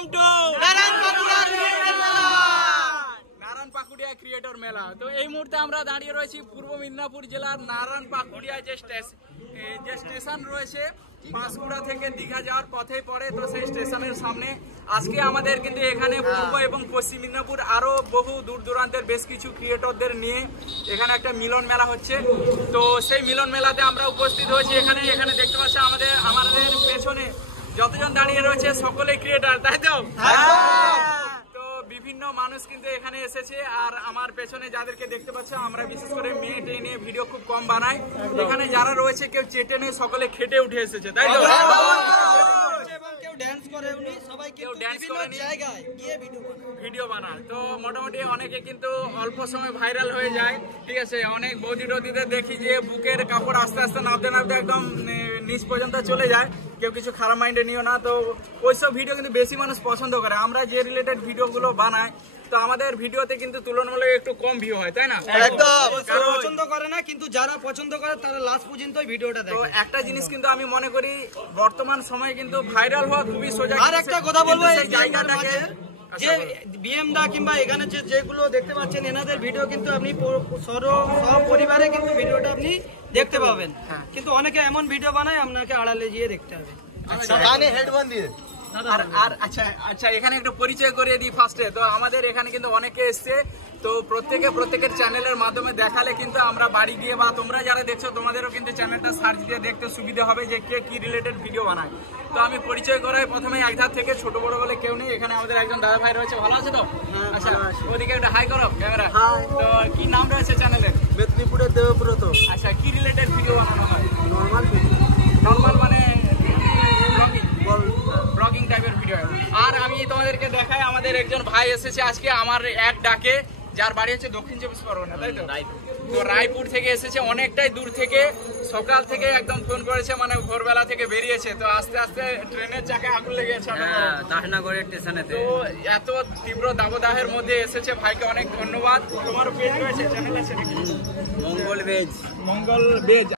Welcome to Narayan Pakuria creator মেলা। তো এই মুহূর্তে আমরা দাঁড়িয়ে রয়েছি পূর্ব মেদিনীপুর জেলার নারায়ণ পাকুড়িয়া যে স্টেশন রয়েছে বাঁশকুড়া থেকে দীঘা যাওয়ার পথেই পড়ে। তো সেই স্টেশনের সামনে আজকে আমাদের কিন্তু এখানে পূর্ব এবং পশ্চিম মেদিনীপুর আরো বহু দূর দূরান্তের বেশ কিছু ক্রিয়েটরদের নিয়ে এখানে একটা মিলন মেলা হচ্ছে। তো সেই মিলন মেলাতে আমরা উপস্থিত হয়েছি। এখানে দেখতে পাচ্ছি আমাদের পেছনে যতজন দাঁড়িয়ে রয়েছে সকলেই ক্রিয়েটর, তাই তো? তো বিভিন্ন মানুষ কিন্তু এখানে এসেছে। আর আমার পেছনে যাদেরকে দেখতে পাচ্ছ, আমরা বিশেষ করে মেয়ে টেনে ভিডিও খুব কম বানাই। এখানে যারা রয়েছে কেউ চেটে নেই, সকলে খেটে উঠে এসেছে, তাই তো? ভিডিও বানায়। তো মোটামুটি অনেকে কিন্তু অল্প সময় ভাইরাল হয়ে যায়, ঠিক আছে। অনেক বৌদি টদিদের দেখি যে বুকের কাপড় আস্তে আস্তে নামতে নামতে একদম নিচ পর্যন্ত চলে যায়। কেউ কিছু খারাপ মাইন্ডে নিও না। তো ওইসব ভিডিও কিন্তু বেশি মানুষ পছন্দ করে। আমরা যে রিলেটেড ভিডিওগুলো বানাই, তো আমাদের ভিডিওতে কিন্তু তুলনামূলক একটু কম ভিউ হয়, তাই না? একদম পছন্দ করে না, কিন্তু যারা পছন্দ করে তারা লাস্ট পর্যন্ত ভিডিওটা দেখে। তো একটা জিনিস কিন্তু আমি মনে করি বর্তমান সময়ে কিন্তু ভাইরাল হওয়া খুবই সোজা। আর একটা কথা বলবো, এই জায়গাটাকে যে বিএম দা কিংবা এখানে যেগুলো দেখতে পাচ্ছেন এনাদের ভিডিও কিন্তু আপনি সপরিবারে কিন্তু ভিডিওটা আপনি দেখতে পাবেন। কিন্তু অনেকে এমন ভিডিও বানায় আপনাকে আড়ালে গিয়ে দেখতে হবে। কানে হেডফোন দিয়ে। আর আচ্ছা এখানে একটা পরিচয় করিয়ে দিই ফার্স্টে। তো আমাদের এখানে কিন্তু অনেকে এসছে। তো প্রত্যেকের চ্যানেলের মাধ্যমে দেখালে কিন্তু আমরা বাড়ি গিয়ে বা তোমরা যারা দেখছো তোমাদেরও কিন্তু চ্যানেলটা সার্চ দিয়ে দেখতে সুবিধা হবে যে কে কি রিলেটেড ভিডিও বানায়। তো আমি পরিচয় করাই প্রথমে একধার থেকে, ছোট বড় বলে কেউ নেই। এখানে আমাদের একজন দাদা ভাই রয়েছে, ভালো আছে তো? আচ্ছা ওদিকে একটা হাই করো ক্যামেরা। তো কি নাম রয়েছে চ্যানেলের? মেদিনীপুরের দেবব্রত। আচ্ছা কি রিলেটেড ভিডিও বানানো হয়? নর্মাল মানে ব্লগিং টাইপের ভিডিও। আর আমি তোমাদেরকে দেখাই, আমাদের একজন ভাই এসেছে আজকে আমার এক ডাকে, যার বাড়ি হচ্ছে দক্ষিণ চব্বিশ পরগনা, তাই তো? তো রায়পুর থেকে এসেছে, অনেকটাই দূর থেকে। সকাল থেকে একদম ফোন করেছে, মানে ভোরবেলা থেকে বেরিয়েছে। তো আস্তে আস্তে ট্রেনের চাকায় আগুন লেগে গেছে দাহনাগড়ের স্টেশনে। তো এত তীব্র দাবদাহের মধ্যে এসেছে, ভাইকে অনেক ধন্যবাদ। তোমার পেজ রয়েছে, চ্যানেল আছে নাকি? মঙ্গল বেজ।